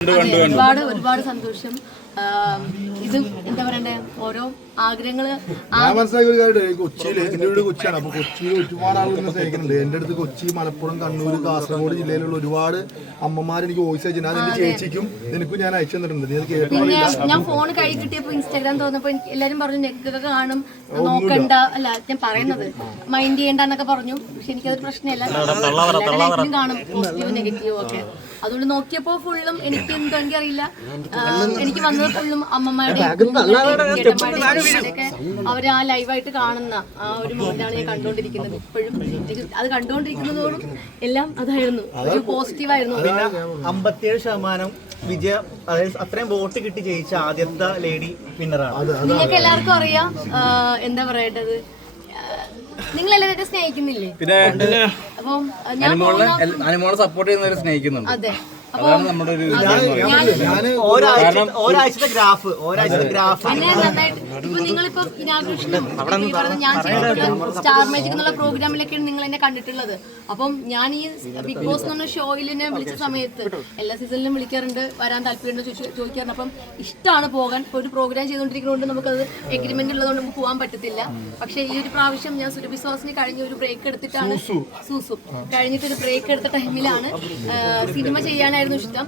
ഒരുപാട് ഒരുപാട് സന്തോഷം. ഇത് എന്താ പറയണ്ടേ? ഓരോ ആഗ്രഹങ്ങൾ ഞാൻ മനസ്സിലാക്കിയ ഒരു കാര്യം കൊച്ചിയിൽ എന്റെ വീട് കൊച്ചിയാണ്. അപ്പൊ കൊച്ചിയിൽ ഒരുപാട് ആളുകൾ സ്നേഹിക്കുന്നുണ്ട്. എന്റെ അടുത്ത് കൊച്ചി മലപ്പുറം കണ്ണൂർ കാസർഗോഡ് ജില്ലയിലുള്ള ഒരുപാട് അമ്മമാർ എനിക്ക് വോയിസ് അയച്ചു ഞാൻ എന്റെ ചേച്ചിക്കും നിനക്കും ഞാൻ അയച്ചു തന്നിട്ടുണ്ട്. നീ അത് കേട്ടോ ഞാൻ ഫോൺ കൈ കിട്ടിയപ്പോ ഇൻസ്റ്റാഗ്രാം തുറന്നപ്പോ എനിക്ക് എല്ലാരും പറഞ്ഞു നെക്കൊക്കെ കാണും. നോക്കണ്ട. അല്ല ഞാൻ പറയുന്നത് മൈൻഡ് ചെയ്യണ്ട എന്നൊക്കെ പറഞ്ഞു. പക്ഷെ എനിക്കത് പ്രശ്നമില്ല. എല്ലാവരുടെ ലൈഫിലും കാണും പോസിറ്റീവ് നെഗറ്റീവ് ഒക്കെ. അതുകൊണ്ട് നോക്കിയപ്പോ ഫുള്ളും എനിക്ക് എന്തോ എനിക്കറിയില്ല ആ, എനിക്ക് വന്നത് ഫുള്ളും അമ്മമാരുടെ അവർ ആ ലൈവായിട്ട് കാണുന്ന ആ ഒരു മോഡാണ് ഞാൻ കണ്ടുകൊണ്ടിരിക്കുന്നത് ഇപ്പോഴും അത് കണ്ടോണ്ടിരിക്കുന്നതോടും എല്ലാം അതായിരുന്നു. ഒരു പോസിറ്റീവായിരുന്നു. അമ്പത്തിയേഴ് ശതമാനം വിജയ അതായത് അത്രയും വോട്ട് കിട്ടി ജയിച്ച ആദ്യത്തെ ലേഡി വിന്നറാണ്. നിങ്ങൾക്ക് എല്ലാവർക്കും അറിയാം എന്താ പറയേണ്ടത്? നിങ്ങൾ എല്ലാവരും സ്നേഹിക്കുന്നില്ലേ? പിന്നെ അപ്പം ഞാൻ അനുമോളെ അനുമോളെ സപ്പോർട്ട് ചെയ്യുന്നവരെ സ്നേഹിക്കുന്നുണ്ട്. അതെ. അതാണ് നമ്മുടെ ഒരു. ഞാൻ ഒരാഴ്ച ഒരാഴ്ചത്തെ ഗ്രാഫ് ഒരാഴ്ചത്തെ ഗ്രാഫ് ഇപ്പൊ ഇനാഗ്രേഷനും ഞാൻ ചെയ്തിട്ടുള്ള സ്റ്റാർ മാജിക് എന്നുള്ള പ്രോഗ്രാമിലൊക്കെയാണ് നിങ്ങൾ എന്നെ കണ്ടിട്ടുള്ളത്. അപ്പം ഞാൻ ഈ ബിഗ് ബോസ് എന്ന് പറഞ്ഞ ഷോയിൽ എന്നെ വിളിച്ച സമയത്ത് എല്ലാ സീസണിലും വിളിക്കാറുണ്ട് വരാൻ താല്പര്യമുണ്ട് ചോദിക്കാറുണ്ട്. അപ്പം ഇഷ്ടമാണ് പോകാൻ. ഇപ്പൊ ഒരു പ്രോഗ്രാം ചെയ്തുകൊണ്ടിരിക്കുന്നതുകൊണ്ട് നമുക്കത് എഗ്രിമെന്റ് ഉള്ളതുകൊണ്ട് നമുക്ക് പോകാൻ പറ്റത്തില്ല. പക്ഷേ ഈ ഒരു പ്രാവശ്യം ഞാൻ സുരഭി സോസിന് കഴിഞ്ഞ ഒരു ബ്രേക്ക് എടുത്തിട്ടാണ് സൂസു. കഴിഞ്ഞിട്ട് ഒരു ബ്രേക്ക് എടുത്ത ടൈമിലാണ് സിനിമ ചെയ്യാനായിരുന്നു ഇഷ്ടം.